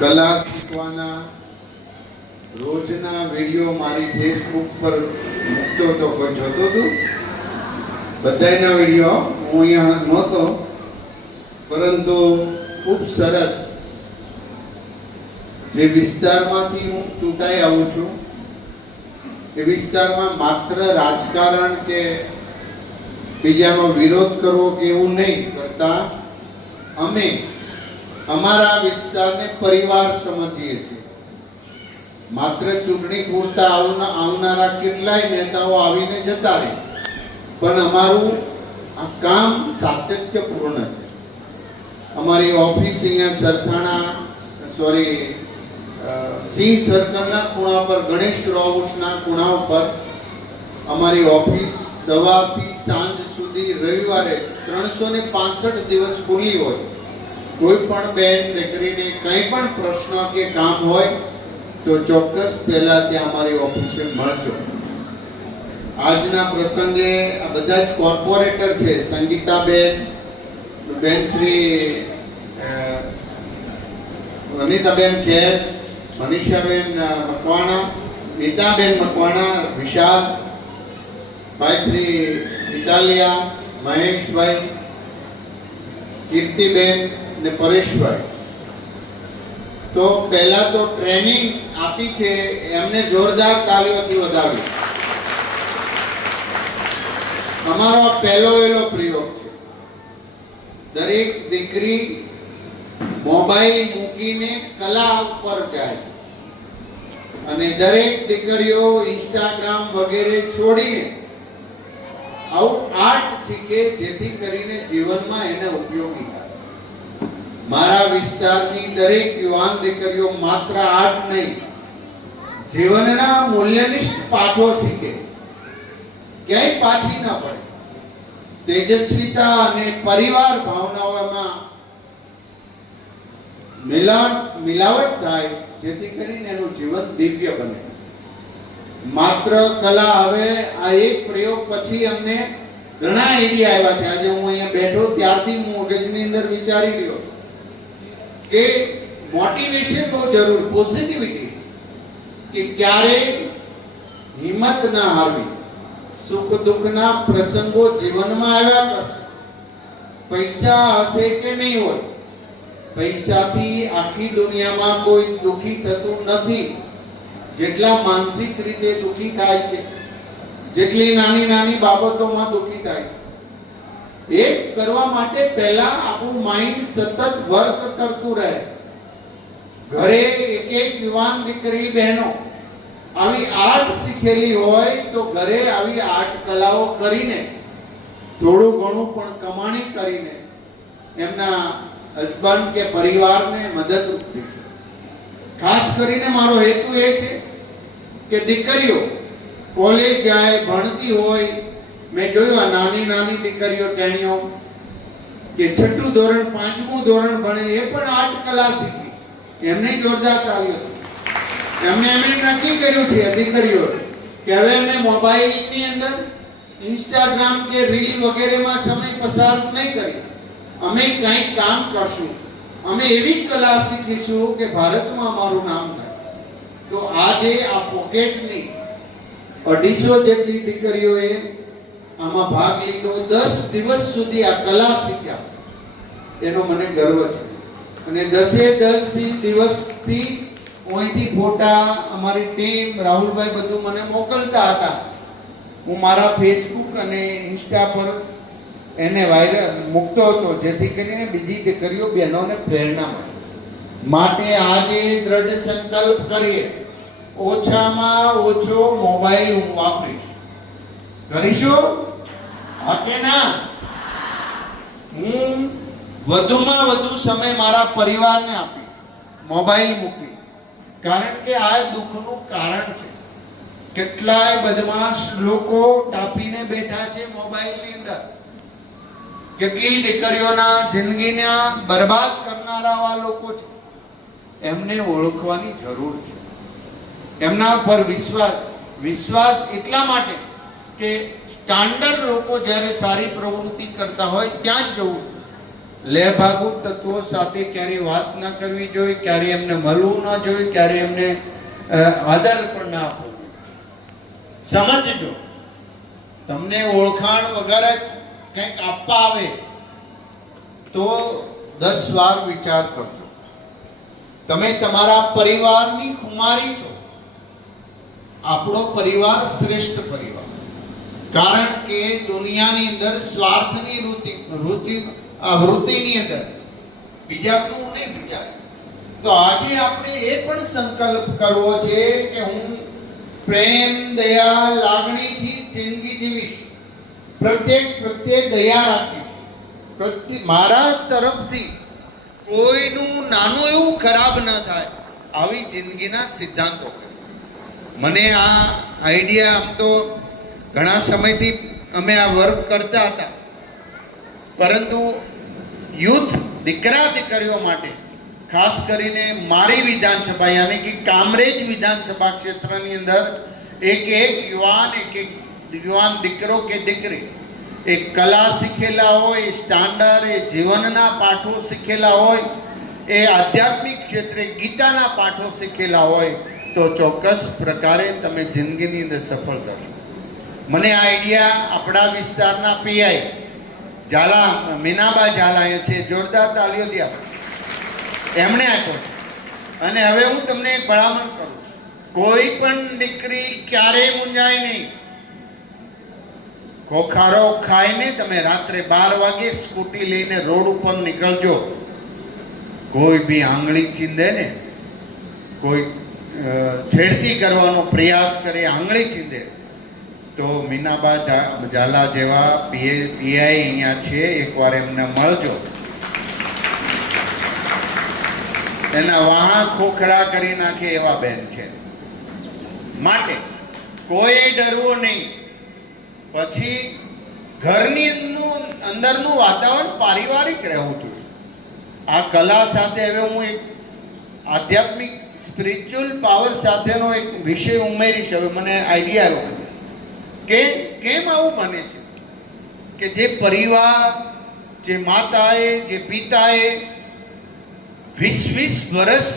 કલા શીખવાના રોજના વિડીયો મારી ફેસબુક પર મૂકતો હતો. કોઈ જોતો હતું? બધાના વિડીયો હું અહીંયા નહોતો, પરંતુ ખૂબ સરસ જે વિસ્તારમાંથી હું ચૂંટાઈ આવું છું એ વિસ્તારમાં માત્ર રાજકારણ કે બીજાનો વિરોધ કરવો કે એવું નહીં કરતા અમે અમારા વિસ્તારને પરિવાર સમજીએ છીએ. માત્ર ચૂંટણી પૂરતા આવનારા કેટલાય નેતાઓ આવીને જતા રહે, પણ અમારું આ કામ સાતત્યપૂર્ણ છે. અમારી ઓફિસ અહીંયા સરથાણા સિંહ સર્કલના ખૂણા પર, ગણેશ હાઉસના ખૂણા ઉપર અમારી ઓફિસ સવારથી સાંજ સુધી રવિવારે 365 દિવસ ખુલ્લી હોય. કોઈ પણ બેન દીકરીને કંઈ પણ પ્રશ્ન કે કામ હોય તો ચોક્કસ પહેલા ત્યાં અમારી ઓફિસે મળજો. આજના પ્રસંગે આ બધા જ કોર્પોરેટર છે. સંગીતાબેન, બેન શ્રી અનિતાબેન ખેર, મનીષાબેન મકવાણા, નીતાબેન મકવાણા, વિશાલ ભાઈ, શ્રી ઇટાલિયા, મહેશભાઈ, કીર્તિબેન ને પરેશભાઈ. તો પહેલા તો ટ્રેનિંગ આપી છે એમને જોરદાર તાળીઓથી વધાવી. અમારો પહેલો પ્રયોગ છે. દરેક દીકરી મોબાઈલ મૂકીને કલા ઉપર જાય છે અને દરેક દીકરીઓ ઇન્સ્ટાગ્રામ વગેરે છોડીને આવું આર્ટ શીખે, જેથી કરીને જીવનમાં એને ઉપયોગી થાય. મારા વિસ્તારની દરેક યુવાન દીકરીઓ માત્ર આર્ટ નહીં, જીવનના મૂલ્યનિષ્ઠ પાઠો શીખે, ક્યાંય પાછી ન પડે. તેજસ્વીતા અને પરિવાર ભાવનાઓમાં મિલાવટ થાય, જેથી કરીને એનું જીવન દિવ્ય બને. માત્ર કલા, હવે આ એક પ્રયોગ પછી અમને ઘણા આઈડિયા આવ્યા છે. આજે હું અહીંયા બેઠો ત્યારથી હું મગજની અંદર વિચારી રહ્યો કે મોટિવેશન બહુ જરૂર, પોઝિટિવિટી, કે ક્યારે હિંમત ના હારવી. સુખ દુઃખના પ્રસંગો જીવનમાં આવ્યા કરશે. પૈસા હશે કે નહીં હોય, પૈસાથી આખી દુનિયામાં કોઈ દુઃખી થતું નથી. જેટલા માનસિક રીતે દુઃખી થાય છે, જેટલી નાની નાની બાબતોમાં દુઃખી થાય છે. એક કરવા માટે પહેલા આપણું માઇન્ડ સતત વર્ક કરતું રહે. ઘરે એક યુવાન દીકરી બહેનો આવી આર્ટ શીખેલી હોય તો ઘરે આવી આર્ટ કલાઓ કરીને થોડું ઘણું પણ કમાણી કરીને એમના હસબન્ડ કે પરિવારને મદદરૂપ થઈ છે. ખાસ કરીને મારો હેતુ એ છે કે દીકરીઓ કોલેજ જાય, ભણતી હોય. મેં જોયું આ નાની નાની દીકરીઓ ટેણીઓ કે 6ઠું ધોરણ 5મું ધોરણ ભણે, એ પણ આર્ટ કલા શીખી. એમને જોરદાર તાળીઓ. એમને નક્કી કર્યું છે દીકરીઓ કે હવે અમે મોબાઈલની અંદર ઇન્સ્ટાગ્રામ કે રીલ વગેરેમાં સમય પસાર નહીં કરીએ. અમે કંઈક કામ કરશું, અમે એવી કલા શીખીશું કે ભારતમાં અમારું નામ થાય. તો આજે આ પોકેટની 250 જેટલી દીકરીઓએ આમાં ભાગ લીધો. 10 દિવસ સુધી આ કલા શીખ્યા, એનો મને ગર્વ છે. અને 10 દિવસથી અહીંથી ફોટા અમારી ટીમ, રાહુલભાઈ બધું મને મોકલતા હતા. હું મારા ફેસબુક અને ઇન્સ્ટા પર એને વાયરલ મૂકતો હતો, જેથી કરીને બીજી દીકરીઓ બહેનોને પ્રેરણા મળે. માટે આજે દ્રઢ સંકલ્પ કરીએ, ઓછામાં ઓછો મોબાઈલ હું વાપરીશ. કરીશું? હા કે ના? હું વધુમાં વધુ સમય મારા પરિવારને આપીશ, મોબાઈલ મૂકી. કારણ કે આ દુઃખનું કારણ છે. કેટલાય બદમાશ લોકો ટાપીને બેઠા છે મોબાઈલની અંદર. કેટલી દીકરીઓના જિંદગીના બરબાદ કરનારા લોકો છે. એમને ઓળખવાની જરૂર છે. એમના પર વિશ્વાસ એટલા માટે કે સ્ટાન્ડર્ડ લોકો જ્યારે સારી પ્રવૃત્તિ કરતા હોય ત્યાં જ જવું. લેભાગુ તત્વો સાથે ક્યારેય વાત ન કરવી જોઈએ, ક્યારેય એમને મળવું ન જોઈએ, ક્યારેય એમને આદર પણ ના આપવો. સમજજો, તમને ઓળખાણ વગર જ કંઈક આપવા આવે તો 10 વાર વિચાર કરજો. તમે તમારા પરિવારની ખુમારી છો. આપણો પરિવાર શ્રેષ્ઠ પરિવાર, કારણ કે દુનિયાની અંદર સ્વાર્થની વૃત્તિની અંદર બીજાનું નહીં વિચારે. તો આજે આપણે એ પણ સંકલ્પ કરવો છે કે હું પ્રેમ, દયા, લાગણીથી જિંદગી જીવીશ. પ્રત્યેક દયા રાખીશ. મારા તરફથી કોઈનું નાનું એવું ખરાબ ન થાય, આવી જિંદગીના સિદ્ધાંતો. મને આ આઈડિયા આમ તો ઘણા સમયથી અમે આ વર્ક કરતા હતા, પરંતુ યુથ દીકરા દીકરીઓ માટે ખાસ કરીને મારી વિધાનસભા યાની કે કામરેજ વિધાનસભા ક્ષેત્રની અંદર એક યુવાન દીકરો કે દીકરી એ કલા શીખેલા હોય, સ્ટાન્ડર્ડ, એ જીવનના પાઠો શીખેલા હોય, એ આધ્યાત્મિક ક્ષેત્રે ગીતાના પાઠો શીખેલા હોય તો ચોક્કસ પ્રકારે તમે જિંદગીની અંદર સફળ થશો. મને આ આઈડિયા આપણા વિસ્તારના પીઆઈ ઝાલા, મીનાબા ઝાલા એ છે, જોરદાર તાલીઓ દે, એમણે આપ્યો છે. અને હવે હું તમને એક ભલામણ કરું, કોઈ પણ દીકરી ક્યારેય મૂંઝાય નહીં. ખોખારો ખાઈને તમે રાત્રે 12 વાગે સ્કૂટી લઈને રોડ ઉપર નીકળજો. કોઈ બી આંગળી ચીંધે ને, કોઈ છેડતી કરવાનો પ્રયાસ કરે, આંગળી ચીંધે, તો મીનાબા ઝાલા જેવા પીઆઈ અહીંયા છે, એકવાર એમને મળજો. એના વાહા ખોખરા કરી નાખે એવા બેન છે. માટે કોઈ ડરવું નહીં. પછી ઘરની અંદરનું વાતાવરણ પારિવારિક રહેવું જોઈએ. આ કલા સાથે હવે હું એક આધ્યાત્મિક સ્પિરિચ્યુઅલ પાવર સાથેનો એક વિષય ઉમેરીશ. હવે મને આઈડિયા આવ્યો કે કેમ આવું બને છે કે જે પરિવાર, જે માતાએ, જે પિતાએ 20 વર્ષ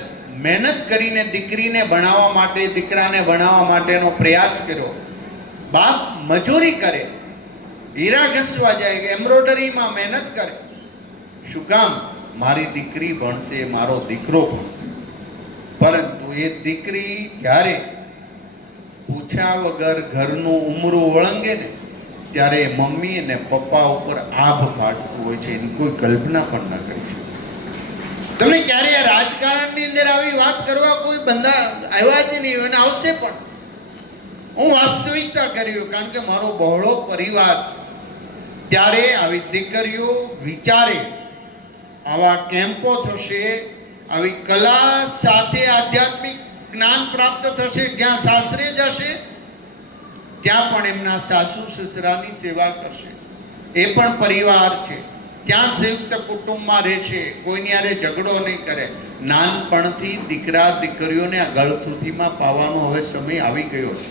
મહેનત કરીને દીકરીને ભણાવવા માટે, દીકરાને ભણાવવા માટેનો પ્રયાસ કર્યો, બાપ મજૂરી કરે, હીરા ઘસવા જાય, એમ્બ્રોઇડરીમાં મહેનત કરે. શું કામ? મારી દીકરી ભણશે, મારો દીકરો ભણશે. પરંતુ એ દીકરી જ્યારે પૂછ્યા વગર ઘરનું ઉમરું વળંગે ને, ત્યારે મમ્મી અને પપ્પા ઉપર આભ ફાટતું હોય છે, એની કોઈ કલ્પના પણ ન કરી શકે. તમે ક્યારે રાજકારણની અંદર આવી વાત કરવા કોઈ બંદા આવ્યા જ નહીં હોય, અને આવશે પણ. હું વાસ્તવિકતા કર્યું, કારણ કે મારો બહોળો પરિવાર, ત્યારે આવી દીકરીઓ વિચારે આવા કેમ્પો થશે, આવી કલા સાથે આધ્યાત્મિક જ્ઞાન પ્રાપ્ત થશે, જ્યાં સાસરે જશે ત્યાં પણ એમના સાસુ સસરાની સેવા કરશે. એ પણ પરિવાર છે, ત્યાં સંયુક્ત કુટુંબમાં રહે છે, કોઈની હારે ઝઘડો નહીં કરે. નાનપણથી દીકરા દીકરીઓને આ ગળથૂથીમાં પાવાનો હવે સમય આવી ગયો છે.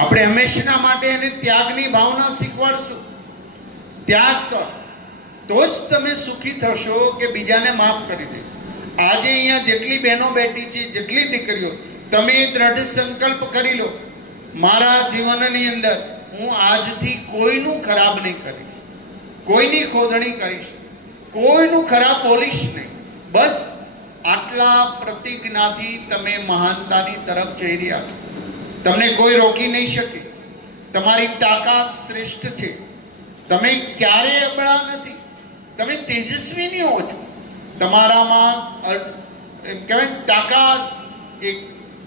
આપણે હંમેશા માટે એને ત્યાગની ભાવના શીખવાડશું. ત્યાગ કર તો જ તમે સુખી થશો કે બીજાને માફ કરી દે. આજે અહીંયા જેટલી બહેનો બેઠી છે, જેટલી દીકરીઓ, તમે દ્રઢ સંકલ્પ કરી લો, મારા જીવનની અંદર હું આજથી કોઈનું ખરાબ નહીં કરીશ, કોઈની ખોદણી કરીશ, કોઈનું ખરાબ બોલીશ નહીં. બસ આટલા પ્રતિજ્ઞાથી તમે મહાનતાની તરફ જઈ રહ્યા છો. તમને કોઈ રોકી નહીં શકે. તમારી તાકાત શ્રેષ્ઠ છે. તમે ક્યારેય અબળા નથી. તમે તેજસ્વીની હો છો. તમારામાં કહેવાય તાકાત, એક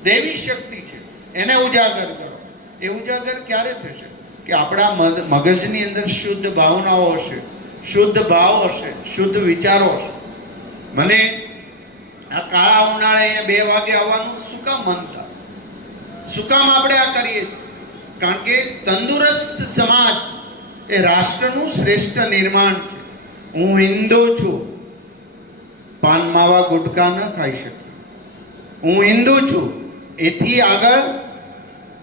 દેવી શક્તિ છે, એને ઉજાગર કરો. એ ઉજાગર ક્યારે થશે કે આપણા મગજની અંદર શુદ્ધ ભાવનાઓ હશે, શુદ્ધ ભાવ હશે, શુદ્ધ વિચારો હશે. મને આ કાળા ઉનાળે 2 વાગે આવવાનું શું કામ મન થાય? શું કામ આપણે આ કરીએ? કારણ કે તંદુરસ્ત સમાજ એ રાષ્ટ્રનું શ્રેષ્ઠ નિર્માણ છે. હું હિન્દુ છું, પાન માવા ગુટકા ન ખાઈ શકું. હું હિન્દુ છું, એથી આગળ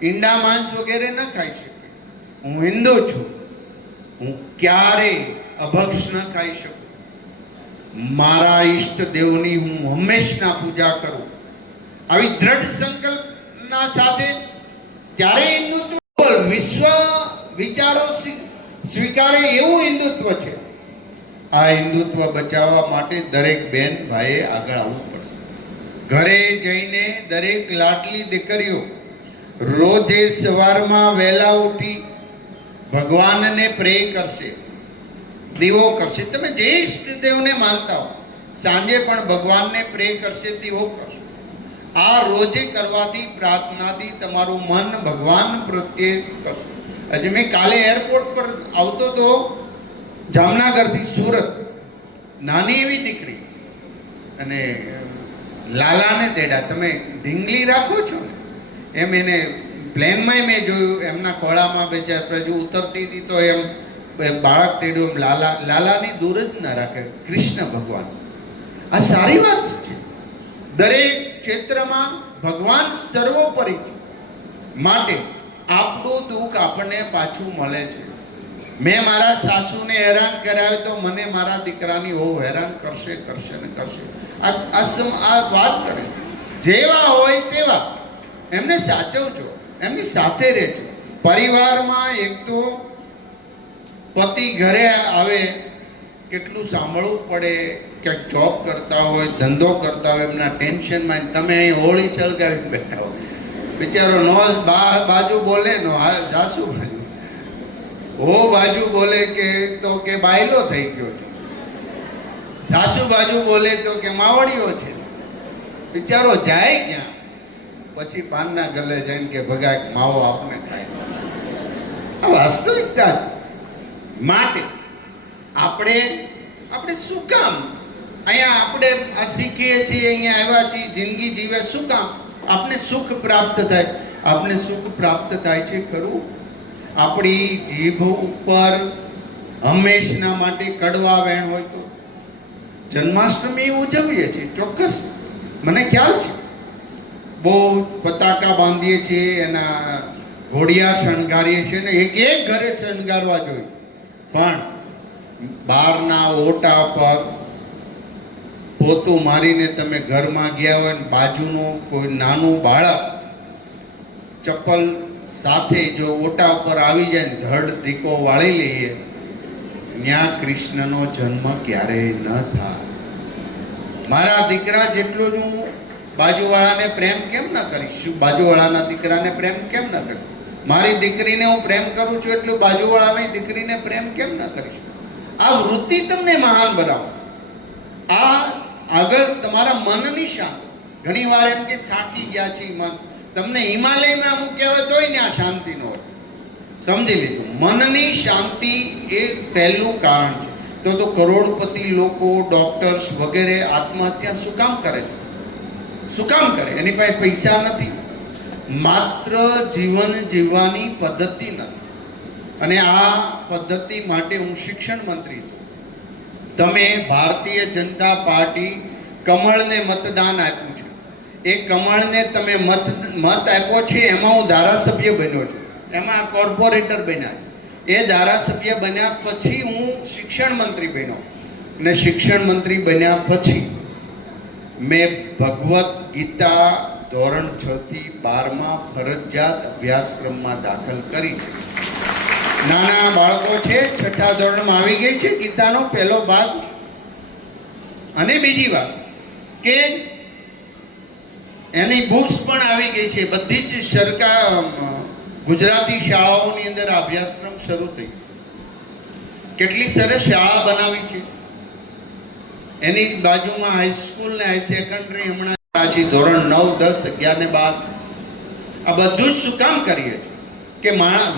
ઈંડા માંસ વગેરે ન ખાઈ શકે. હું હિન્દુ છું, હું ક્યારેય અભક્ષ ન ખાઈ શકું. મારા ઈષ્ટ દેવની હું હંમેશા પૂજા કરું, આવી દ્રઢ સંકલ્પના સાથે ત્યારે હિન્દુત્વ વિશ્વ વિચારો સ્વીકારે એવું હિન્દુત્વ છે. આ હિન્દુત્વ બચાવવા માટે દરેક બેન ભાઈએ આગળ આવવું પડશે. ઘરે જઈને દરેક લાડલી દીકરીઓ રોજે સવારમાં વહેલા ઉઠી ભગવાનને પ્રે કરશે, દીવો કરશે. તમે જે ઈષ્ટદેવને માનતા હો સાંજે પણ ભગવાનને પ્રે કરશે, દીવો કરશે. આ રોજે કરવાથી પ્રાર્થનાથી તમારું મન ભગવાન પ્રત્યે કરશે. આજે મેં કાલે એરપોર્ટ પર આવતો તો જામનગરથી સુરત, નાની એવી દીકરી અને લાલાને તેડા, તમે ઢીંગલી રાખો છો ને એમ એને પ્લેનમાં મેં જોયું, એમના ખોળામાં બેસ્યા, પછી ઉતરતી હતી તો એમ બાળક તેડ્યું, એમ લાલાની દૂર જ ના રાખે કૃષ્ણ ભગવાન. આ સારી વાત છે. દરેક ક્ષેત્રમાં ભગવાન સર્વોપરી છે. માટે આપણું દુઃખ આપણને પાછું મળે છે. મેં મારા સાસુને હેરાન કરાવ્યો તો મને મારા દીકરાની બહુ હેરાન કરશે કરશે ને કરશે. આ વાત કરે જેવા હોય તેવા એમને સાચવજો, એમની સાથે રહેજો. પરિવારમાં એક તો પતિ ઘરે આવે કેટલું સાંભળવું પડે, ક્યાંક જોબ કરતા હોય, ધંધો કરતા હોય, એમના ટેન્શનમાં તમે અહીં હોળી સળગાવી બેઠા હો. બિચારો નો બાજુ બોલે નો સાસુ બાજુ, હો બાજુ બોલે કે તો કે બાયલો થઈ ગયો છે, સાસુ બાજુ બોલે તો કે માવડીઓ છે. બિચારો જાય ક્યાં? પછી પાનના ગલે જઈને કે ભગા માવો આપને ખાય. આ વાસ્તવિકતા છે. માટે આપણે શું કામ અહીંયા આપણે આ શીખીએ છીએ, અહીંયા આવ્યા છીએ, જિંદગી જીવે શું કામ? આપણે સુખ પ્રાપ્ત થાય. આપણે સુખ પ્રાપ્ત થાય છે ખરું? આપણી જીભ ઉપર હંમેશના માટે કડવા વેણ હોય તો જન્માષ્ટમી ઉજવીએ છીએ, ચોક્કસ મને ખ્યાલ છે. બહુ પતાકા બાંધીએ છીએ, એના ઘોડિયા શણગારીએ છીએ ને એક એક ઘરે શણગારવા જોઈએ. પણ બહારના ઓટા પર પોતું મારીને તમે ઘરમાં ગયા હોય ને બાજુનો કોઈ નાનું બાળક ચપ્પલ સાથે જો ઓટા ઉપર આવી જાય ને ધડ ટીકો વાળી લઈએ, ત્યાં કૃષ્ણનો જન્મ ક્યારેય ન થાય. મારા દીકરા જેટલું જ હું બાજુવાળાને પ્રેમ કેમ ન કરીશ? બાજુવાળાના દીકરાને પ્રેમ કેમ ન કરીશ? મારી દીકરીને હું પ્રેમ કરું છું એટલું બાજુવાળાની દીકરીને પ્રેમ કેમ ન કરીશ? આ વૃત્તિ તમને મહાન બનાવશે. આ આગળ તમારા મનની શાંતિ. ઘણી વાર એમ કે થાકી ગયા છે મન, તમને હિમાલયમાં મૂક્યા હોય તોય ને આ શાંતિ ન હોય. સમજી લીધું? મનની શાંતિ એ પહેલું કારણ છે. તો કરોડપતિ લોકો, ડોક્ટર્સ વગેરે આત્મહત્યા શું કામ કરે છે? શું કામ કરે? એની પાસે પૈસા નથી, માત્ર જીવન જીવવાની પદ્ધતિ નથી. અને આ પદ્ધતિ માટે હું શિક્ષણ મંત્રી છું. તમે ભારતીય જનતા પાર્ટી કમળને મતદાન આપ્યું છે. એ કમળને તમે મત આપ્યો છે, એમાં હું ધારાસભ્ય બન્યો છું, એમાં કોર્પોરેટર બન્યા છે. એ ધારાસભ્ય બન્યા પછી હું શિક્ષણ મંત્રી બન્યો, અને શિક્ષણ મંત્રી બન્યા પછી મેં ભગવદ્ ગીતા ધોરણ 6 થી 12 ફરજિયાત અભ્યાસક્રમમાં દાખલ કરી છે. નાના બાળકો છે, 6ઠા ધોરણમાં આવી ગઈ છે ગીતાનો પહેલો ભાગ. અને બીજી વાત કે એની બુક્સ પણ આવી ગઈ છે. બધી જ સરકાર ગુજરાતી શાળાઓની અંદર આ અભ્યાસક્રમ શરૂ થઈ. કેટલી સરસ શાળા બનાવી છે. એની બાજુમાં હાઈસ્કૂલ ને હાઈ સેકન્ડરી હમણાં છે, ધોરણ 9, 10, 11 ને 12. આ બધું જ શું કામ કરીએ છીએ? કે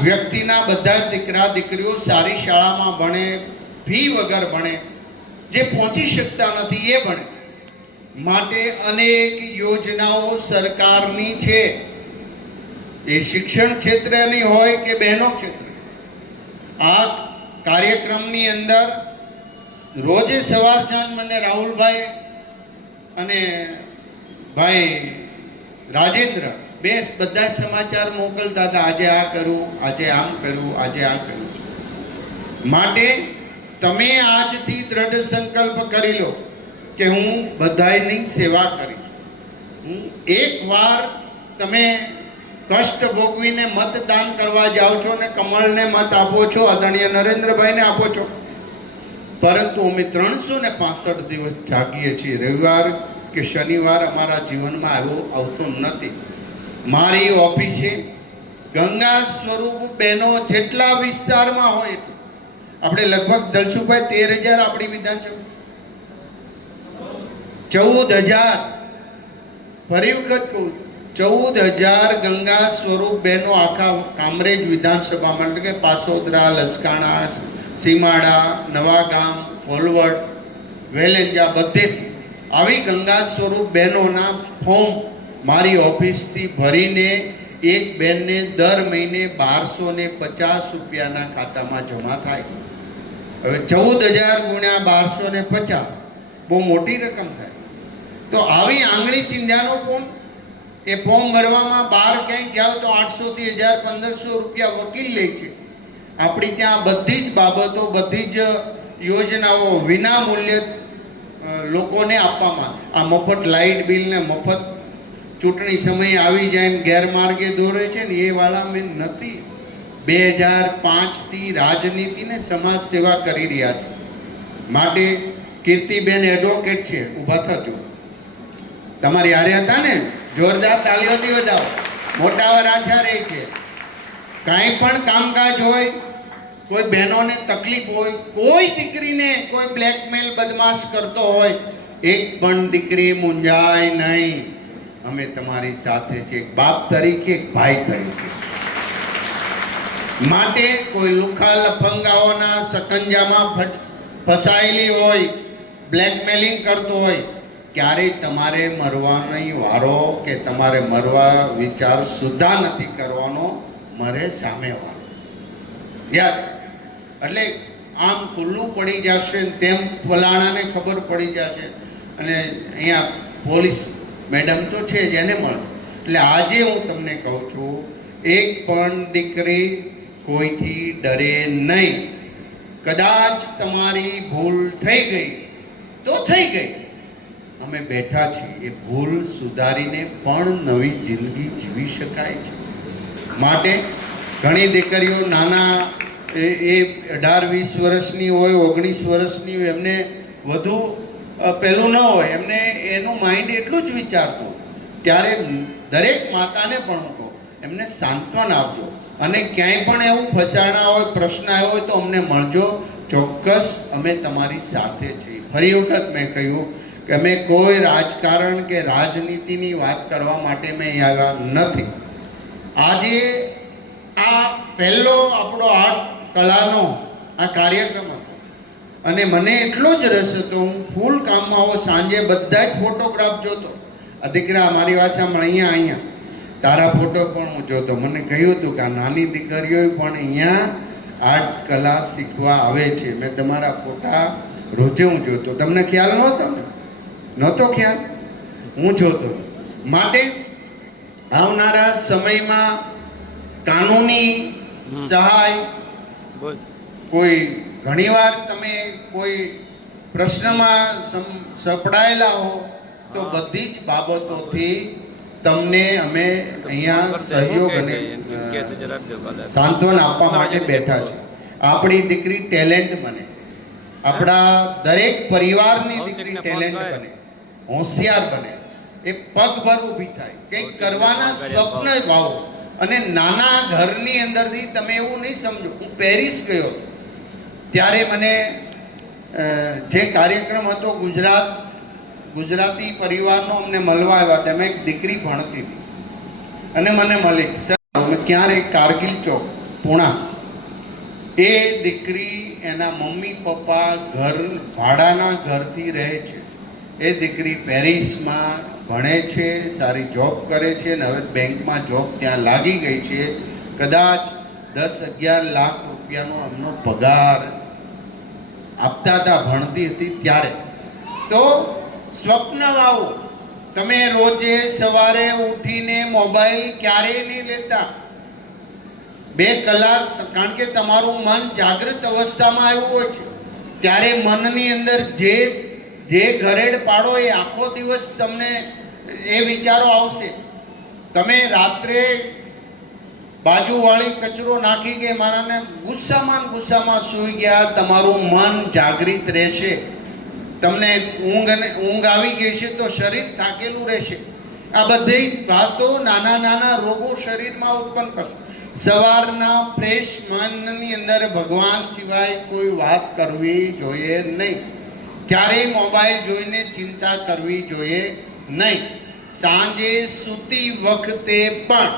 વ્યક્તિના બધા દીકરા દીકરીઓ સારી શાળામાં ભણે, ફી વગર ભણે, જે પહોંચી શકતા નથી એ ભણે. માટે અનેક યોજનાઓ સરકારની છે. એ શિક્ષણ ક્ષેત્રની હોય કે બહેનો ક્ષેત્ર. આ કાર્યક્રમની અંદર રોજે સવાર સાંજ મને રાહુલભાઈ અને ભાઈ રાજેન્દ્ર બધા સમાચાર મોકલતા હતા, આજે આ કરું, આજે આમ કરું, આજે આ કરું. માટે તમે આજથી દ્રઢ સંકલ્પ કરી લો કે હું બધાની સેવા કરીશ. એકવાર તમે કષ્ટ ભોગવીને મતદાન કરવા જાઓ છો ને કમળને મત આપો છો, આદરણીય નરેન્દ્રભાઈને આપો છો, પરંતુ અમે 365 દિવસ જાગીએ છીએ. રવિવાર કે શનિવાર અમારા જીવનમાં આવતો નથી. મારી ઓફિસે ગંગા સ્વરૂપ બહેનો જેટલા વિસ્તારમાં હોય એટલું, આપણે લગભગ દલસુભાઈ 13,000 આપણી વિધાનસભા, 14,000, ફરી વખત કહું 14,000 ગંગા સ્વરૂપ બહેનો આખા કામરેજ વિધાનસભામાં, એટલે કે પાસોદરા, લસકાણા, સીમાડા, નવાગામ, કોલવડ, વેલેંજા, બધે આવી ગંગા સ્વરૂપ બહેનોના ફોર્મ મારી ઓફિસથી ભરીને એક બેનને દર મહિને 1250 રૂપિયાના ખાતામાં જમા થાય. હવે 14,000 ગુણ્યા 1250 બહુ મોટી રકમ થાય. તો આવી આંગળી ચિંધ્યાનો ફોર્મ, એ ફોર્મ ભરવામાં બહાર ક્યાંય જાઓ તો 800 થી 1,000-1,500 રૂપિયા વકીલ લે છે. આપણી ત્યાં બધી જ બાબતો, બધી જ યોજનાઓ વિના મૂલ્યે લોકોને આપવામાં, આ મફત લાઇટ બિલ ને મફત ચૂંટણી સમયે આવી જાય ને ગેરમાર્ગે દોરે છે ને, એ વાળા મેં નથી. 2005થી રાજનીતિને સમાજ સેવા કરી રહ્યા છે. માટે કીર્તિબેન એડવોકેટ છે, ઊભા થજો. તમારી હારે હતા ને, જોરદાર તાળીઓથી વધાવો. મોટા વરાછા રહે છે. કાંઈ પણ કામકાજ હોય, કોઈ બહેનોને તકલીફ હોય, કોઈ દીકરીને કોઈ બ્લેકમેલ બદમાશ કરતો હોય, એક પણ દીકરી મૂંઝાય નહીં. અમે તમારી સાથે છે, એક બાપ તરીકે, એક ભાઈ તરીકે. માટે કોઈ લુખા લફંગાઓના સકંજામાં ફસાયેલી હોય, બ્લેકમેલિંગ કરતો હોય, ક્યારેય તમારે મરવાનો વારો કે તમારે મરવા વિચાર સુદ્ધા નથી કરવાનો, મરે સામેવાળો. યાદ એટલે આમ ખુલ્લું પડી જશે ને તેમ ફલાણાને ખબર પડી જશે. અને અહીંયા પોલીસ મેડમ તો છે જ, એને મળે. એટલે આજે હું તમને કહું છું, એક પણ દીકરી કોઈથી ડરે નહીં. કદાચ તમારી ભૂલ થઈ ગઈ તો થઈ ગઈ, અમે બેઠા છીએ. એ ભૂલ સુધારીને પણ નવી જિંદગી જીવી શકાય છે. માટે ઘણી દીકરીઓ નાના એ 18-20 વર્ષની હોય, 19 વર્ષની હોય, એમને વધુ પેલું ન હોય, એમને એનું માઇન્ડ એટલું જ વિચારતું. ત્યારે દરેક માતાને પણ હું કહું, એમને સાંત્વન આપજો. અને ક્યાંય પણ એવું ફસાણા હોય, પ્રશ્ન આવ્યો હોય તો અમને મળજો, ચોક્કસ અમે તમારી સાથે છીએ. ફરી વખત મેં કહ્યું કે અમે કોઈ રાજકારણ કે રાજનીતિની વાત કરવા માટે મેં અહીં આવ્યા નથી. આજે આ પહેલો આપણો આર્ટ કલાનો આ કાર્યક્રમ હતો અને મને એટલો જ રસ હતો, હું ફૂલ કામમાં આવો. સાંજે બધા જ ફોટોગ્રાફ જોતો. આ દીકરા મારી વાત સાંભળ, અહીંયા તારા ફોટો પણ હું જોતો. મને કહ્યું હતું કે આ નાની દીકરીઓ પણ અહીંયા આર્ટ કલા શીખવા આવે છે. મેં તમારા ફોટા રોજે હું જોતો. તમને ખ્યાલ નહોતો ખ્યાલ? હું જોતો. માટે આવનારા સમયમાં કાનૂની સહાય, કોઈ ઘણીવાર તમે કોઈ પ્રશ્નમાં સપડાયેલા હો તો બધી જ બાબતોથી તમને અમે અહીંયા સહયોગ અને સાંત્વન આપવા માટે બેઠા છે. આપણી દીકરી ટેલેન્ટ બને, આપણા દરેક પરિવારની દીકરી ટેલેન્ટ બને, હોશિયાર બને, એ પગભર ઊભી થાય, કંઈક કરવાના સ્વપ્ન વાવો. અને નાના ઘરની અંદરથી તમે એવું નહીં સમજો. હું પેરિસ ગયો ત્યારે મને જે કાર્યક્રમ હતો, ગુજરાતી પરિવારનો અમને મળવા આવ્યા. તેમાં એક દીકરી ભણતી હતી અને મને મળી. અમે ક્યારે કારગિલ ચોક, પૂણા. એ દીકરી એના મમ્મી પપ્પા ભાડાના ઘરથી રહે છે. એ દીકરી પેરિસમાં ભણે છે, સારી જોબ કરે છે અને હવે બેંકમાં જોબ ત્યાં લાગી ગઈ છે. કદાચ 10-11 લાખ રૂપિયાનો એમનો પગાર આપતા હતા ભણતી હતી ત્યારે. તો સ્વપ્ન વાવો. તમે રોજે સવારે ઉઠીને મોબાઈલ ક્યારેય નહીં લેતા. 2 કલાક, કારણ કે તમારું મન જાગૃત અવસ્થામાં આવ્યું હોય છે. ત્યારે મનની અંદર જે જે ઘરેડ પાડો એ આખો દિવસ તમને એ વિચારો આવશે. તમે રાત્રે બાજુવાળી કચરો નાખી કે મારાને ગુસ્સામાં સૂઈ ગયા, તમારું મન જાગૃત રહેશે. તમને ઊંઘ આવી ગઈ છે તો શરીર થાકેલું રહેશે. આ બધી વાતો નાના નાના રોગો શરીરમાં ઉત્પન્ન કરશે. સવારના ફ્રેશ મનની અંદર ભગવાન સિવાય કોઈ વાત કરવી જોઈએ નહીં. ક્યારેય મોબાઈલ જોઈને ચિંતા કરવી જોઈએ નહીં. સાંજે સૂતી વખતે પણ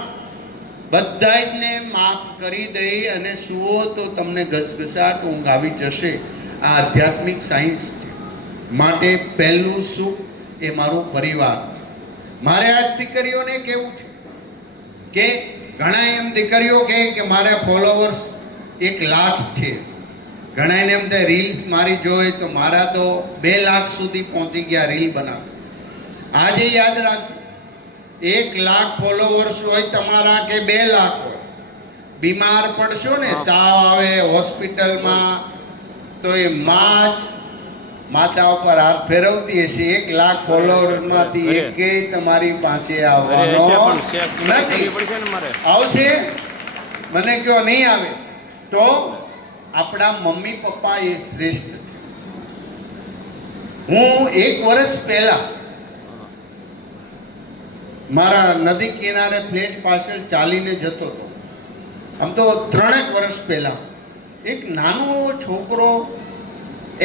બધાને માફ કરી દઈ અને સૂવો તો તમને ઘસઘસાટ ઊંઘ આવી જશે. આ આધ્યાત્મિક સાયન્સ છે. માટે પહેલું સુખ એ મારું પરિવાર. મારે આ દીકરીઓને કેવું છે કે ઘણા એમ દીકરીઓ કહે કે મારા ફોલોવર્સ 1 લાખ છે. ઘણાને એમ થાય રીલ્સ મારી જોઈ તો મારા તો 2 લાખ સુધી પહોંચી ગયા રીલ બનાવ. આજે યાદ રાખજો, 1 લાખ ફોલોવર્સ હોય તમારા કે 2 લાખ હોય, બીમાર પડશો ને, તાવ આવે હોસ્પિટલમાં, તો એ માં જ માથા ઉપર હાથ ફેરવતી હશે. 1 લાખ ફોલોવર્સમાંથી એકેય તમારી પાસે આવવાનો નથી. આવશે? મને કયો નહીં આવે તો આપણા મમ્મી પપ્પા એ શ્રેષ્ઠ છે. હું 1 વર્ષ પહેલા મારા નદી કિનારે ફ્લેટ પાછળ ચાલીને જતો હતો. આમ તો 3 વર્ષ પહેલા એક નાનો છોકરો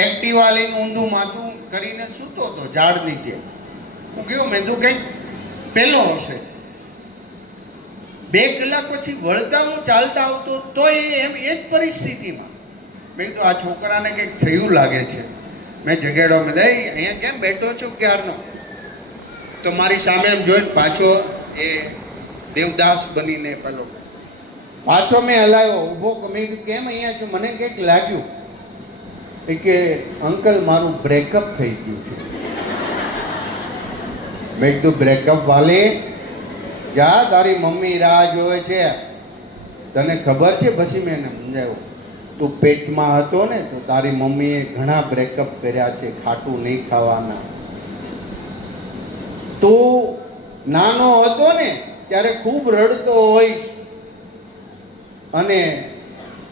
એક્ટિવા લઈને ઊંધું માથું કરીને સૂતો હતો ઝાડ નીચે. હું ગયો, મેં તો કંઈક પેલો હશે. 2 કલાક પછી વળતા હું ચાલતા આવતો તો એમ એ જ પરિસ્થિતિમાં. મેં તો આ છોકરાને કંઈક થયું લાગે છે. મેં જગાડો, મેં અહીંયા કેમ બેઠો છું ક્યારનો? તો મારી સામે એમ જોઈને પાછો એ દેવદાસ બનીને પેલો પાછો મેં હલાવ્યો, ઊભો. મેં કેમ અહીંયા છું? મને કંઈક લાગ્યું કે અંકલ મારું બ્રેકઅપ થઈ ગયું છે. મેં કીધું બ્રેકઅપ વાલે જા, તારી મમ્મી રાહ જોવે છે, તને ખબર છે? પછી મેં એને સમજાવ્યો, તું પેટમાં હતો ને તો તારી મમ્મીએ ઘણા બ્રેકઅપ કર્યા છે, ખાટું નહીં ખાવાના. તું નાનો હતો ને ત્યારે ખૂબ રડતો હોઈશ અને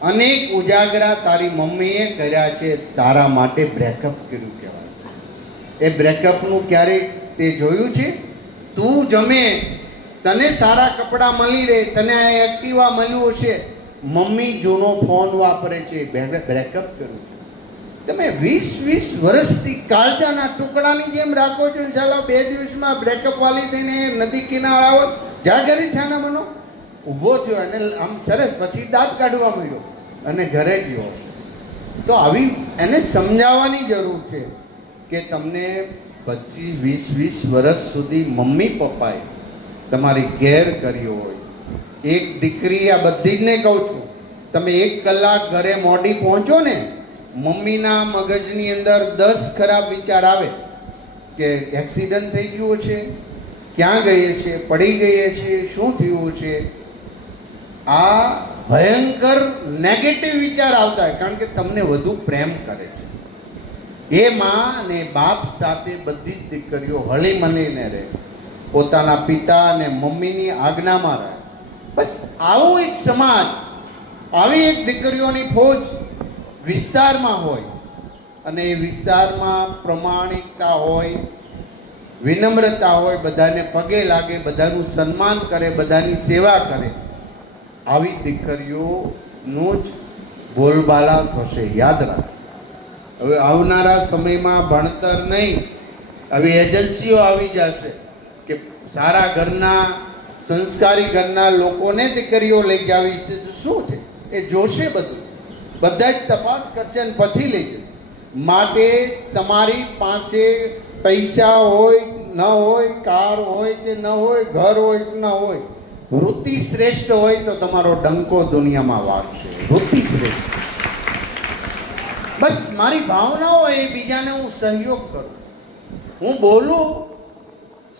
અનેક ઉજાગરા તારી મમ્મીએ કર્યા છે, તારા માટે બ્રેકઅપ કર્યું કહેવાય. એ બ્રેકઅપનું ક્યારેક તે જોયું છે? તું જમે, તને સારા કપડાં મળી રહે, તને આ એક્ટિવા મળ્યું છે, મમ્મી જૂનો ફોન વાપરે છે, બ્રેકઅપ કર્યું છે. તમે 20 વર્ષથી કાળજાના ટુકડાની જેમ રાખો છો. ચાલો 2 દિવસમાં બ્રેકઅપ વાલી થઈને નદી કિનારે આવો, જા ઘરે છાના બનો. ઊભો થયો અને આમ સરસ, પછી દાંત કાઢવા માંડ્યો અને ઘરે ગયો. તો આવી એને સમજાવવાની જરૂર છે કે તમને 25-20 વર્ષ સુધી મમ્મી પપ્પાએ તમારી કેર કરી હોય. એક દીકરી, આ બધી જ ને કહું છું, તમે 1 કલાક ઘરે મોડી પહોંચો ને, મમ્મીના મગજની અંદર 10 ખરાબ વિચાર આવે કે એક્સિડન્ટ થઈ ગયું છે, ક્યાં ગઈ છે, પડી ગઈ છે, શું થયું છે. આ ભયંકર નેગેટિવ વિચાર આવતા હોય, કારણ કે તમને વધુ પ્રેમ કરે છે. એ માં અને બાપ સાથે બધી જ દીકરીઓ હળી મળીને રહે, પોતાના પિતા અને મમ્મીની આજ્ઞામાં રહે. બસ આવો એક સમાજ, આવી એક દીકરીઓની ફોજ વિસ્તારમાં હોય અને એ વિસ્તારમાં પ્રમાણિકતા હોય, વિનમ્રતા હોય, બધાને પગે લાગે, બધાનું સન્માન કરે, બધાની સેવા કરે, આવી દીકરીઓનું જ બોલબાલા થશે. યાદ રાખ. હવે આવનારા સમયમાં ભણતર નહીં, આવી એજન્સીઓ આવી જશે કે સારા ઘરના, સંસ્કારી ઘરના લોકોને દીકરીઓ લઈ જાવી છે. શું છે એ જોશે, બધું બધા જ તપાસ કરશે અને પછી લઈ જશે. માટે તમારી પાસે પૈસા હોય ન હોય, કાર હોય કે ન હોય, ઘર હોય કે ન હોય, વૃત્તિ શ્રેષ્ઠ હોય તો તમારો ડંકો દુનિયામાં વાગશે. વૃત્તિ શ્રેષ્ઠ. બસ મારી ભાવના હોય એ બીજાને હું સહયોગ કરું, હું બોલું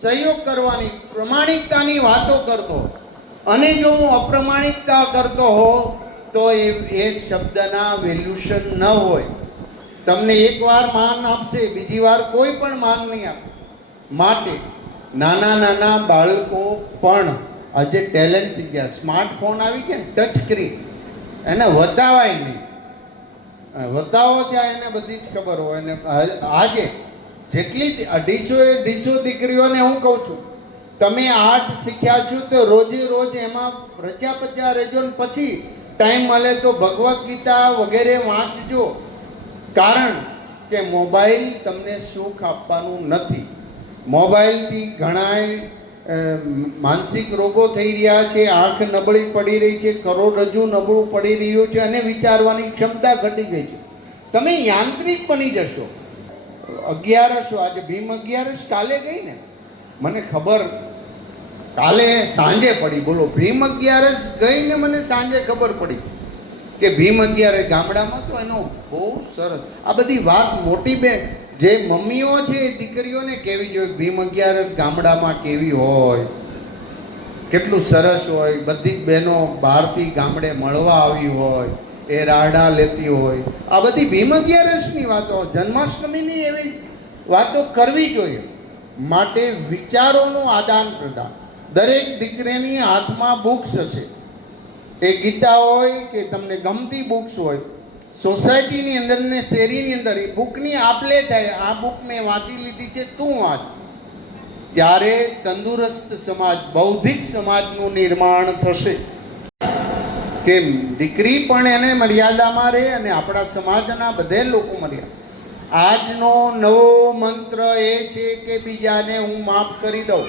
સહયોગ કરવાની, પ્રમાણિકતાની વાતો કરતો. અને જો હું અપ્રમાણિકતા કરતો હો તો એ શબ્દના વેલ્યુશન ન હોય. તમને એકવાર માન આપશે, બીજી વાર કોઈ પણ માન નહીં આપે. માટે નાના નાના બાળકો પણ આજે ટેલેન્ટ થઈ ગયા. સ્માર્ટફોન આવી ગયા ને, ટચ સ્ક્રીન, એને વતાવાય નહીં. વતાવો ત્યાં એને બધી જ ખબર હોય. અને આજે જેટલી 250 દીકરીઓને હું કહું છું, તમે આર્ટ શીખ્યા છો તો રોજે રોજ એમાં રચ્યા પચ્યા રહેજો ને પછી ટાઈમ મળે તો ભગવદ્ ગીતા વગેરે વાંચજો. કારણ કે મોબાઈલ તમને સુખ આપવાનું નથી. મોબાઈલથી ઘણા માનસિક રોગો થઈ રહ્યા છે, આંખ નબળી પડી રહી છે, કરોડરજ્જુ નબળું પડી રહ્યું છે અને વિચારવાની ક્ષમતા ઘટી ગઈ છે. તમે યાંત્રિક બની જશો. 11 આજે ભીમ 11 કાલે ગઈ ને, મને ખબર કાલે સાંજે પડી. બોલો, ભીમ 11 ગઈ ને મને સાંજે ખબર પડી કે ભીમ 11 ગામડામાં તો એનો બહુ સરસ. આ બધી વાત મોટી બેન જે મમ્મીઓ છે એ દીકરીઓને કહેવી જોઈએ. ભીમ 11 ગામડામાં કેવી હોય, કેટલું સરસ હોય. બધી જ બહેનો બહારથી ગામડે મળવા આવી હોય, એ રાડા લેતી હોય. આ બધી ભીમ 11ની વાતો, જન્માષ્ટમીની એવી વાતો કરવી જોઈએ. માટે વિચારોનું આદાન પ્રદાન. દરેક દીકરીની હાથમાં બુક્સ હશે, એ ગીતા હોય કે તમને ગમતી બુક્સ હોય, સોસાયટીની અંદર ને શેરીની અંદર એ બુકની આપલે થાય. આ બુક મેં વાંચી લીધી છે, તું વાંચ. ત્યારે તંદુરસ્ત સમાજ, બૌદ્ધિક સમાજનું નિર્માણ થશે. કે દીકરી પણ એને મર્યાદામાં રહે અને આપણા સમાજના બધે લોકો મર્યાદા. આજનો નવો મંત્ર એ છે કે બીજાને હું માફ કરી દઉં,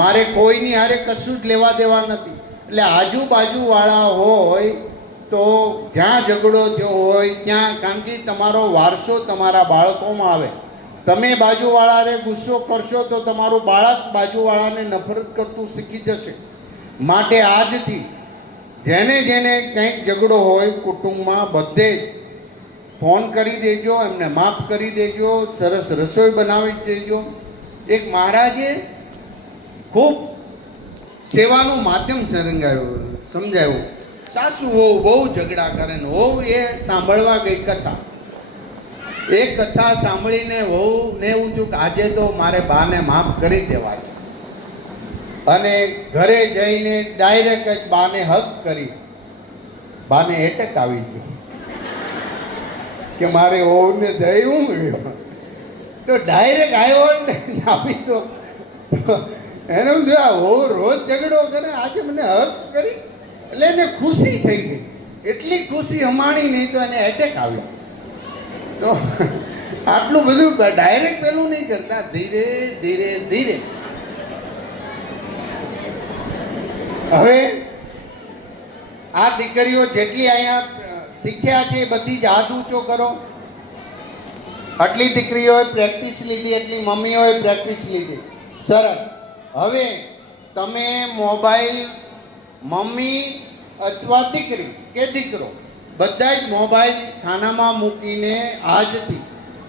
મારે કોઈની હારે કશું જ લેવા દેવા નથી. એટલે આજુબાજુવાળા હોય તો જ્યાં ઝઘડો થયો હોય ત્યાં, કારણ કે તમારો વારસો તમારા બાળકોમાં આવે. તમે બાજુવાળાને ગુસ્સો કરશો તો તમારું બાળક બાજુવાળાને નફરત કરતું શીખી જશે. માટે આજથી જેને જેને કંઈક ઝઘડો હોય કુટુંબમાં, બધે જ ફોન કરી દેજો, એમને માફ કરી દેજો, સરસ રસોઈ બનાવી દેજો. એક મહારાજે ખૂબ સેવાનું માધ્યમ સમજાવ્યું. સાસુ બહુ ઝઘડા કરે ને વહુ એ સાંભળવા ગઈ કથા. એ કથા સાંભળીને વહુને એવું થયું કે આજે તો મારે બાને માફ કરી દેવા છે. અને ઘરે જઈને ડાયરેક્ટ જ બાને હક કરી. બાને એટેક આવી ગયો કે મારે વહુને દયું તો ડાયરેક્ટ આવ્યો ને આપી તો એને વહુ રોજ ઝઘડો કરે, આજે મને હક કરી. એટલે એને ખુશી થઈ ગઈ. એટલી ખુશી હમાણી નહીં તો એને એટેક આવ્યો. તો આટલું બધું ડાયરેક્ટ પેલું નહીં કરતા, ધીરે ધીરે ધીરે. હવે આ દીકરીઓ જેટલી અહીંયા શીખ્યા છે એ બધી જ હાથ ઊંચો કરો. આટલી દીકરીઓએ પ્રેક્ટિસ લીધી, એટલી મમ્મીઓએ પ્રેક્ટિસ લીધી. સરસ. હવે તમે મોબાઈલ, મમ્મી અથવા દીકરી કે દીકરો બધા જ મોબાઈલ ખાનામાં મૂકીને આજથી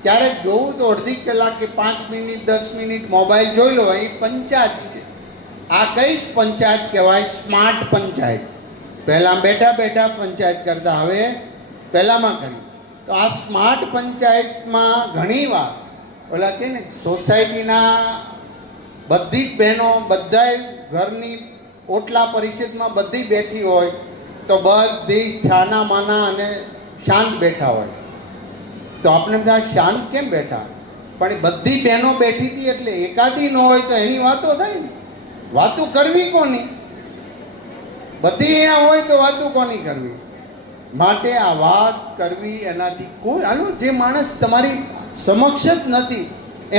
ક્યારેક જોવું તો અડધી કલાક કે 5 મિનિટ 10 મિનિટ મોબાઈલ જોઈ લો. એ પંચાયત છે. આ કઈ પંચાયત કહેવાય? સ્માર્ટ પંચાયત. પહેલાં બેઠા બેઠા પંચાયત કરતા, હવે પહેલાંમાં કરી. તો આ સ્માર્ટ પંચાયતમાં ઘણીવાર ઓલા કે ને સોસાયટીના બધી જ બહેનો, બધાય ઘરની ઓટલા પરિષદમાં બધી બેઠી હોય તો બધી છાના માના અને શાંત બેઠા હોય. તો આપણે ત્યાં શાંત કેમ બેઠા? પણ એ બધી બહેનો બેઠી હતી એટલે એકાદી ન હોય તો એની વાતો થાય ને. વાતો કરવી કોની? બધી અહીંયા હોય તો વાતો કોની કરવી? માટે આ વાત કરવી એનાથી કોઈ, હાલો જે માણસ તમારી સમક્ષ જ નથી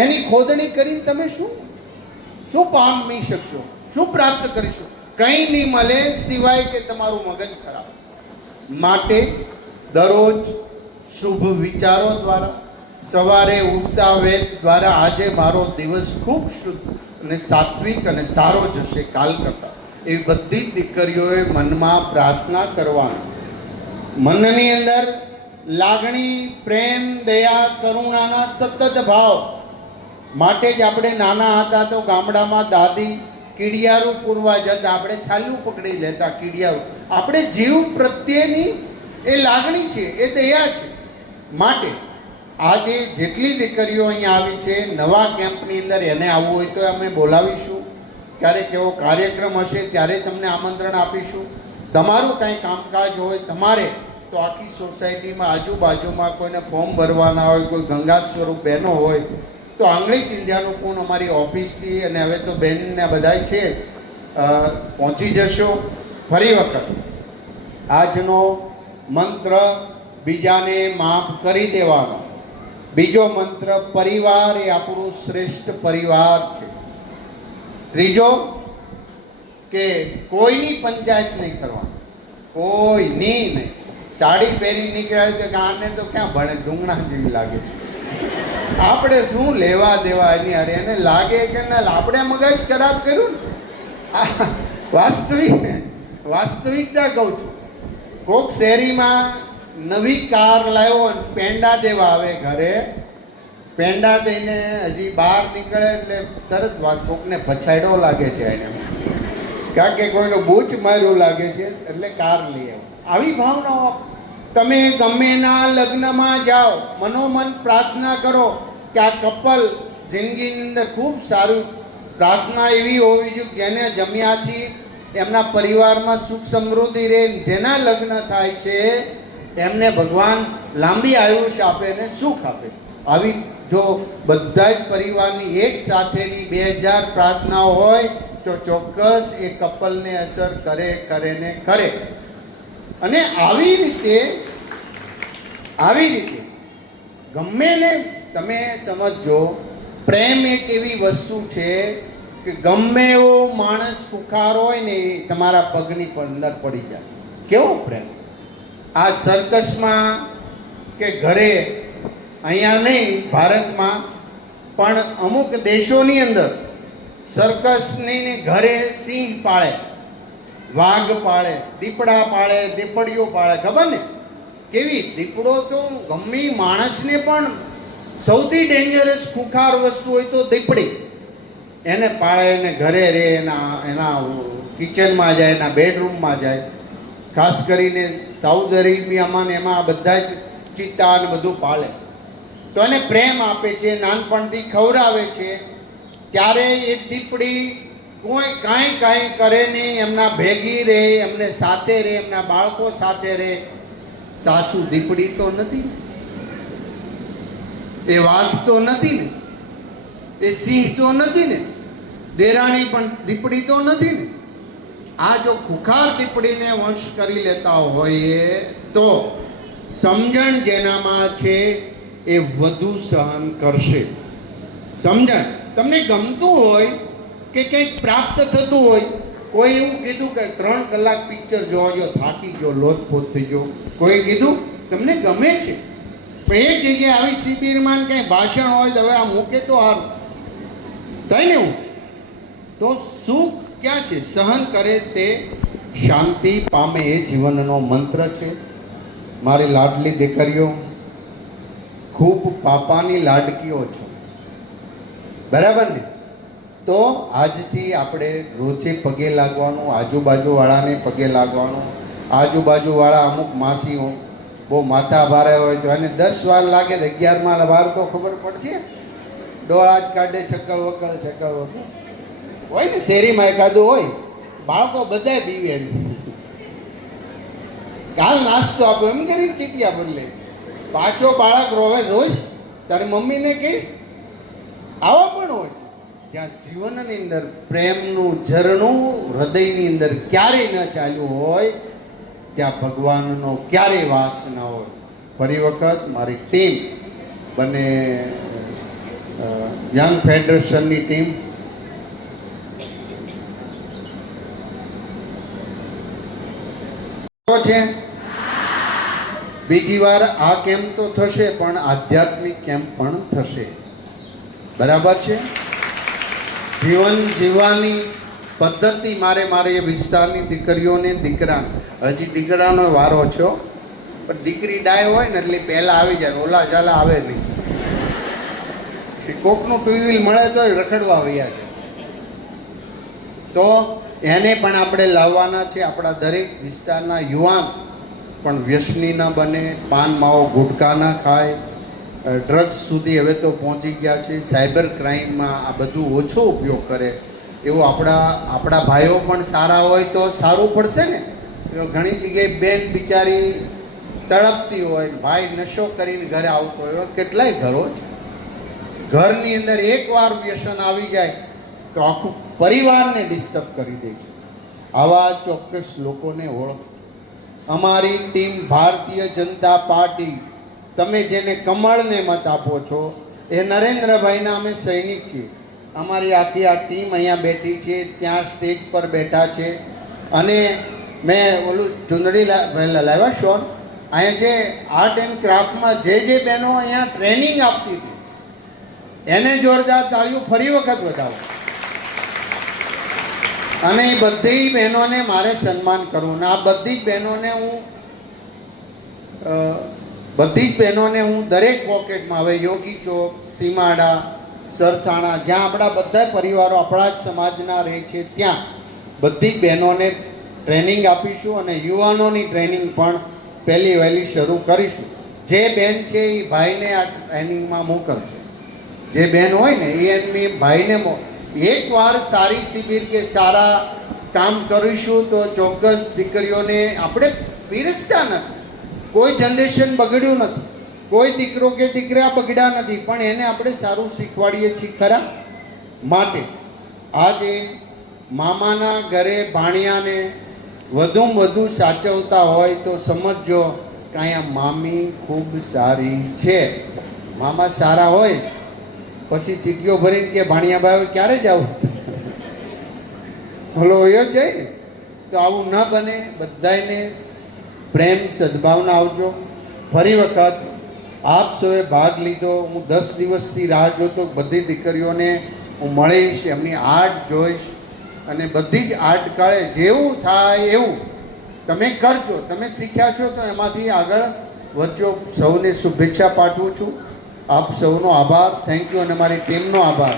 એની ખોદણી કરીને તમે શું પામી શકશો? શું પ્રાપ્ત કરીશું? કંઈ નહીં મળે સિવાય કે તમારું મગજ ખરાબ. માટે દરરોજ શુભ વિચારો દ્વારા, સવારે ઉઠતા વેદ દ્વારા આજે મારો દિવસ ખૂબ શુદ્ધ અને સાત્વિક અને સારો જશે કાલ કરતાં. એવી બધી દીકરીઓએ મનમાં પ્રાર્થના કરવાની. મનની અંદર લાગણી, પ્રેમ, દયા, કરુણાના સતત ભાવ. માટે જ આપણે નાના હતા તો ગામડામાં દાદી કીડિયારું પૂરવા જતા, આપણે છાલું પકડી લેતા કીડિયારું. આપણે જીવ પ્રત્યેની એ લાગણી છે, એ દયા છે. માટે આજે જેટલી દીકરીઓ અહીંયા આવી છે નવા કેમ્પની અંદર એને આવવું હોય તો અમે બોલાવીશું, ક્યારેક એવો કાર્યક્રમ હશે ત્યારે તમને આમંત્રણ આપીશું. તમારું કાંઈ કામકાજ હોય તમારે તો આખી સોસાયટીમાં આજુબાજુમાં કોઈને ફોર્મ ભરવાના હોય, કોઈ ગંગા સ્વરૂપ બહેનો હોય તો આંગળી ચિંધ્યાનું પૂન અમારી ઓફિસથી અને હવે તો બહેનને બધાય છે પહોંચી જશો. ફરી વખત આજનો મંત્ર બીજાને માફ કરી દેવાનો. બીજો મંત્ર પરિવાર એ આપણું શ્રેષ્ઠ પરિવાર છે. ત્રીજો કે કોઈની પંચાયત નહીં કરવાની, કોઈની નહીં. સાડી પહેરી નીકળ્યા તો આને તો ક્યાં ભણે, ડુંગણા જેવી લાગે છે. આપણે શું લેવા દેવા એની અરે એને લાગે કે ના, આપણે મગજ ખરાબ કર્યું ને. વાસ્તવિકતા કહું છું. કોક શેરીમાં નવી કાર લાવ્યો અને પેંડા દેવા આવે ઘરે, પેંડા દઈને હજી બહાર નીકળે એટલે તરત વાત કોકને પછાડ્યો લાગે છે એને, કારણ કે કોઈનો બૂચ માર્યું લાગે છે એટલે કાર લઈ આવો. આવી ભાવનાઓ તમે ગમે ના લગ્નમાં જાઓ, મનોમન પ્રાર્થના કરો કે આ કપલ જિંદગીની અંદર ખૂબ સારું. પ્રાર્થના એવી હોવી જોઈએ જેને જમ્યા છીએ એમના પરિવારમાં સુખ સમૃદ્ધિ રહે, જેના લગ્ન થાય છે એમને ભગવાન લાંબી આયુષ્ય આપે અને સુખ આપે. આવી જો બધા જ પરિવારની એક સાથેની 2000 પ્રાર્થનાઓ હોય તો ચોક્કસ એ કપલને અસર કરે ને કરે. અને આવી રીતે ગમે ને તમે સમજો, પ્રેમ એક એવી વસ્તુ છે કે ગમે એવો માણસ કુખાર હોય ને એ તમારા પગની અંદર પડી જાય. કેવો પ્રેમ! આ સર્કસમાં કે ઘરે, અહીંયા નહીં ભારતમાં પણ અમુક દેશોની અંદર સર્કસની ને ઘરે સિંહ પાળે, વાઘ પાળે, દીપડા પાળે, દીપડીઓ પાળે. ખબર ને કેવી? દીપડો તો ગમે માણસને પણ સૌથી ડેન્જરસ ખુખાર વસ્તુ હોય તો દીપડી. એને પાળે, એને ઘરે રહે, એના કિચનમાં જાય, એના બેડરૂમમાં જાય. ખાસ કરીને સાઉથ અરેબિયામાં ને એમાં બધા જ ચિત્તા ને બધું પાળે. તો એને પ્રેમ આપે છે, નાનપણથી ખવડાવે છે. ત્યારે એ દીપડી કોઈ કાંઈ કરે નહીં, એમના ભેગી રહે, એમને સાથે રહે, એમના બાળકો સાથે રહે. સાસુ દીપડી તો નથી ને, એ વાઘ તો નથી ને, એ સિંહ તો નથી ને, દેરાણી પણ દીપડી તો નથી ને. આ જો ખુખાર દીપડીને વંશ કરી લેતા હોઈએ તો સમજણ જેનામાં છે એ વધુ સહન કરશે. સમજણ તમને ગમતું હોય કે કંઈક પ્રાપ્ત થતું હોય. કોઈ એવું કીધું કે 3 કલાક પિક્ચર જોવા ગયો, થાકી ગયો, લોથપોથ થઈ ગયો. કોઈ કીધું તમને ગમે છે, પણ એક જગ્યાએ આવી શિબિરમાં કંઈ ભાષણ હોય તો હવે આ મૂકે તો સારું થાય ને. એવું તો સુખ ક્યાં છે? સહન કરે તે શાંતિ પામે, એ જીવનનો મંત્ર છે. મારી લાડલી દીકરીઓ, ખૂબ પાપાની લાડકીઓ છો, બરાબર ને? તો આજથી આપણે રોજે પગે લાગવાનું, આજુબાજુવાળાને પગે લાગવાનું. આજુબાજુવાળા અમુક માસીઓ બહુ માથા ભારે હોય તો એને 10 વાર લાગે, 11માં વાર તો ખબર પડશે. ડોળા જ કાઢે, છક્કર વક્કર હોય ને, શેરીમાં એકાદું હોય. બાળકો બધાય બીવે, કાલ નાસ્તો આપો એમ કરીને સીટિયા બદલે. પાછો બાળક રોવે રોજ, તારી મમ્મીને કહીશ. આવા પણ હોય છે જ્યાં જીવનની અંદર પ્રેમનું ઝરણું હૃદયની અંદર ક્યારેય ન ચાલ્યું હોય, ત્યાં ભગવાનનો ક્યારેય વાસ ન હોય. ફરી વખત મારી ટીમ, બંને યંગ ફેડરેશનની ટીમ, છે. બીજી વાર આ કેમ્પ તો થશે, પણ આધ્યાત્મિક કેમ્પ પણ થશે. બરાબર છે? જીવન જીવવાની પદ્ધતિ મારે એ વિસ્તારની દીકરીઓને, દીકરા, હજી દીકરાનો વારો છો, પણ દીકરી ડાય હોય ને એટલે પહેલાં આવી જાય, ઓલા ચાલા આવે નહીં. કોકનું 2 વ્હીલ મળે તો રખડવા વૈયા છે. તો એને પણ આપણે લાવવાના છે. આપણા દરેક વિસ્તારના યુવાન પણ વ્યસની ન બને, પાન માવો ગુટકા ન ખાય, ડ્રગ્સ સુધી હવે તો પહોંચી ગયા છે, સાયબર ક્રાઇમમાં આ બધું ઓછો ઉપયોગ કરે એવું આપણા ભાઈઓ પણ સારા હોય તો સારું પડશે ને. ઘણી જગ્યાએ બેન બિચારી તડપતી હોય, ભાઈ નશો કરીને ઘરે આવતો હોય, એવા કેટલાય ઘરો છે. ઘરની અંદર એકવાર વ્યસન આવી જાય તો આખું પરિવારને ડિસ્ટર્બ કરી દે છે. આવા ચોક્કસ લોકોને ઓળખજો. અમારી ટીમ ભારતીય જનતા પાર્ટી, તમે જેને કમળને મત આપો છો એ નરેન્દ્રભાઈના અમે સૈનિક છીએ. અમારી આખી આ ટીમ અહીંયા બેઠી છે, ત્યાં સ્ટેજ પર બેઠા છે. અને મેં ઓલું ચૂંદડી લાવ્યા શોર, અહીંયા જે આર્ટ એન્ડ ક્રાફ્ટમાં જે બહેનો અહીંયા ટ્રેનિંગ આપતી હતી એને જોરદાર તાળીઓ ફરી વખત વધાવો. અને એ બધી બહેનોને મારે સન્માન કરવું. ને આ બધી જ બહેનોને હું દરેક પોકેટમાં, હવે યોગી ચોક, સીમાડા, સરથાણા, જ્યાં આપણા બધા પરિવારો આપણા જ સમાજના રહે છે, ત્યાં બધી જ બહેનોને ટ્રેનિંગ આપીશું. અને યુવાનોની ટ્રેનિંગ પણ પહેલી વહેલી શરૂ કરીશું. જે બેન છે એ ભાઈને આ ટ્રેનિંગમાં મોકલશે. જે બેન હોય ને એ એમની ભાઈને એકવાર સારી શિબિર કે સારા કામ કરીશું તો ચોક્કસ દીકરીઓને આપણે પીરસતા નથી. કોઈ જનરેશન બગડ્યું નથી, કોઈ દીકરો કે દીકરા બગડ્યા નથી, પણ એને આપણે સારું શીખવાડીએ છીએ ખરા. માટે આજે મામાના ઘરે ભાણિયાને વધુમાં વધુ સાચવતા હોય તો સમજજો કે અહીંયા મામી ખૂબ સારી છે. મામા સારા હોય પછી ચીટીઓ ભરીને કે ભાણિયાભાઈ ક્યારે જાવ બોલો હોય જ જાય ને. તો આવું ન બને. બધાને પ્રેમ સદભાવના આવજો. ફરી વખત આપ સૌએ ભાગ લીધો. હું 10 દિવસથી રાહ જોતો, બધી દીકરીઓને હું મળીશ, એમની આર્ટ જોઈશ. અને બધી જ આર્ટ કાળે જેવું થાય એવું તમે કરજો. તમે શીખ્યા છો તો એમાંથી આગળ વધજો. સૌને શુભેચ્છા પાઠવું છું. આપ સૌનો આભાર. Thank you. અને મારી ટીમનો આભાર.